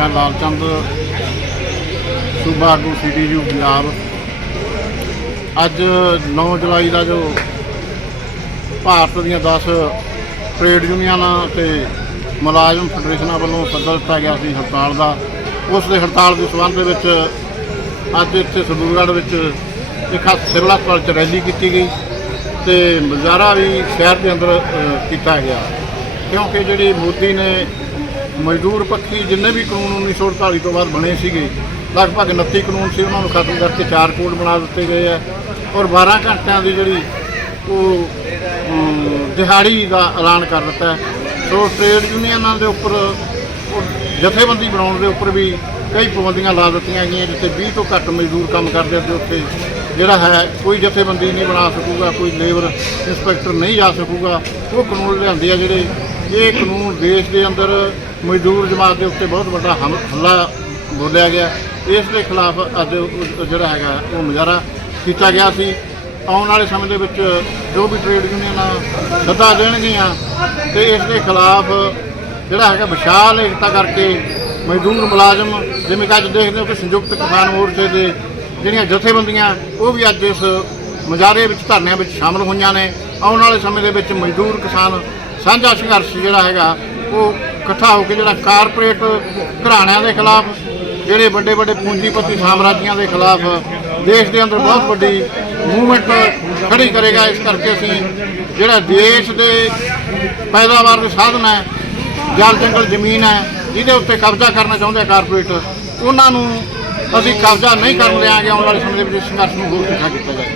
ਮੈਂ ਲਾਲਚੰਦ ਸੂਬਾ ਆਗੂ ਸੀਡੀਯੂ ਪੰਜਾਬ। ਅੱਜ 9 ਜੁਲਾਈ ਦਾ ਜੋ ਭਾਰਤ ਦੀਆਂ 10 ਟ੍ਰੇਡ ਯੂਨੀਅਨਾਂ ਤੇ ਮੁਲਾਜ਼ਮ ਫੈਡਰੇਸ਼ਨਾਂ ਵੱਲੋਂ ਸੱਦਾ ਦਿੱਤਾ ਗਿਆ ਸੀ ਹੜਤਾਲ ਦਾ, ਉਸ ਦੇ ਹੜਤਾਲ ਦੇ ਸਬੰਧ ਦੇ ਵਿੱਚ ਅੱਜ ਇੱਥੇ ਸਰਦੂਲਗੜ੍ਹ ਵਿੱਚ ਇੱਕ ਹੱਥ ਹਸਪਤਾਲ 'ਚ ਰੈਲੀ ਕੀਤੀ ਗਈ ਤੇ ਮੁਜ਼ਾਹਰਾ ਵੀ ਸ਼ਹਿਰ ਦੇ ਅੰਦਰ ਕੀਤਾ ਗਿਆ। ਕਿਉਂਕਿ ਜਿਹੜੀ ਮੋਦੀ ਨੇ ਮਜ਼ਦੂਰ ਪੱਖੀ ਜਿੰਨੇ ਵੀ ਕਾਨੂੰਨ 1948 ਤੋਂ ਬਾਅਦ ਬਣੇ ਸੀਗੇ, ਲਗਭਗ 29 ਕਾਨੂੰਨ ਸੀ, ਉਹਨਾਂ ਨੂੰ ਖਤਮ ਕਰਕੇ ਚਾਰ ਕੋਡ ਬਣਾ ਦਿੱਤੇ ਗਏ ਆ। ਔਰ 12 ਘੰਟਿਆਂ ਦੀ ਜਿਹੜੀ ਉਹ ਦਿਹਾੜੀ ਦਾ ਐਲਾਨ ਕਰ ਦਿੱਤਾ ਸੋ ਟ੍ਰੇਡ ਯੂਨੀਅਨਾਂ ਦੇ ਉੱਪਰ, ਉਹ ਜਥੇਬੰਦੀ ਬਣਾਉਣ ਦੇ ਉੱਪਰ ਵੀ ਕਈ ਪਾਬੰਦੀਆਂ ਲਾ ਦਿੱਤੀਆਂ ਗਈਆਂ, ਜਿੱਥੇ 20 ਤੋਂ ਘੱਟ ਮਜ਼ਦੂਰ ਕੰਮ ਕਰਦੇ ਆ ਤੇ ਉੱਥੇ ਜਿਹੜਾ ਹੈ, ਕੋਈ ਜਥੇਬੰਦੀ ਨਹੀਂ ਬਣਾ ਸਕੂਗਾ, ਕੋਈ ਲੇਬਰ ਇੰਸਪੈਕਟਰ ਨਹੀਂ ਜਾ ਸਕੂਗਾ। ਉਹ ਕਾਨੂੰਨ ਲਿਆਂਦੇ ਆ ਜਿਹੜੇ, ਇਹ ਕਾਨੂੰਨ ਦੇਸ਼ ਦੇ ਅੰਦਰ ਮਜ਼ਦੂਰ ਜਮਾਤ ਦੇ ਉੱਤੇ ਬਹੁਤ ਵੱਡਾ ਹਮ- ਹਮਲਾ ਬੋਲਿਆ ਗਿਆ। ਇਸ ਦੇ ਖਿਲਾਫ ਅੱਜ ਉਹ ਜਿਹੜਾ ਹੈਗਾ, ਉਹ ਮੁਜ਼ਾਹਰਾ ਕੀਤਾ ਗਿਆ ਸੀ। ਆਉਣ ਵਾਲੇ ਸਮੇਂ ਦੇ ਵਿੱਚ ਜੋ ਵੀ ਟ੍ਰੇਡ ਯੂਨੀਅਨਾਂ ਸੱਦਾ ਦੇਣਗੀਆਂ ਤੇ ਇਸ ਦੇ ਖਿਲਾਫ ਜਿਹੜਾ ਹੈਗਾ ਵਿਸ਼ਾਲ ਏਕਤਾ ਕਰਕੇ ਮਜ਼ਦੂਰ ਮੁਲਾਜ਼ਮ, ਜਿਵੇਂ ਕਿ ਅੱਜ ਦੇਖਦੇ ਹੋ ਕਿ ਸੰਯੁਕਤ ਕਿਸਾਨ ਮੋਰਚੇ ਦੇ ਜਿਹੜੀਆਂ ਜਥੇਬੰਦੀਆਂ, ਉਹ ਵੀ ਅੱਜ ਇਸ ਮੁਜ਼ਾਹਰੇ ਵਿੱਚ, ਧਰਨਿਆਂ ਵਿੱਚ ਸ਼ਾਮਲ ਹੋਈਆਂ ਨੇ। ਆਉਣ ਵਾਲੇ ਸਮੇਂ ਦੇ ਵਿੱਚ ਮਜ਼ਦੂਰ ਕਿਸਾਨ ਸਾਂਝਾ ਸੰਘਰਸ਼ ਜਿਹੜਾ ਹੈਗਾ, ਉਹ ਇਕੱਠਾ ਹੋ ਕੇ ਜਿਹੜਾ ਕਾਰਪੋਰੇਟ ਘਰਾਣਿਆਂ ਦੇ ਖਿਲਾਫ, ਜਿਹੜੇ ਵੱਡੇ ਵੱਡੇ ਪੂੰਜੀਪਤੀ ਸਾਮਰਾਜੀਆਂ ਦੇ ਖਿਲਾਫ ਦੇਸ਼ ਦੇ ਅੰਦਰ ਬਹੁਤ ਵੱਡੀ ਮੂਵਮੈਂਟ ਖੜੀ ਕਰੇਗਾ, ਇਸ ਕਰਕੇ ਅਸੀਂ ਜਿਹੜਾ ਦੇਸ਼ ਦੇ ਪੈਦਾਵਾਰ ਦੇ ਸਾਧਨ ਹੈ, ਜਲ ਜੰਗਲ ਜ਼ਮੀਨ ਹੈ, ਜਿਹਦੇ ਉੱਤੇ ਕਬਜ਼ਾ ਕਰਨਾ ਚਾਹੁੰਦੇ ਆ ਕਾਰਪੋਰੇਟ, ਉਹਨਾਂ ਨੂੰ ਅਸੀਂ ਕਬਜ਼ਾ ਨਹੀਂ ਕਰਨ ਦਿਆਂਗੇ, ਆਉਣ ਵਾਲੇ ਸਮੇਂ ਦੇ ਵਿੱਚ ਸੰਘਰਸ਼ ਨੂੰ ਹੋਰ ਤਿੱਖਾ ਕੀਤਾ ਜਾਏਗਾ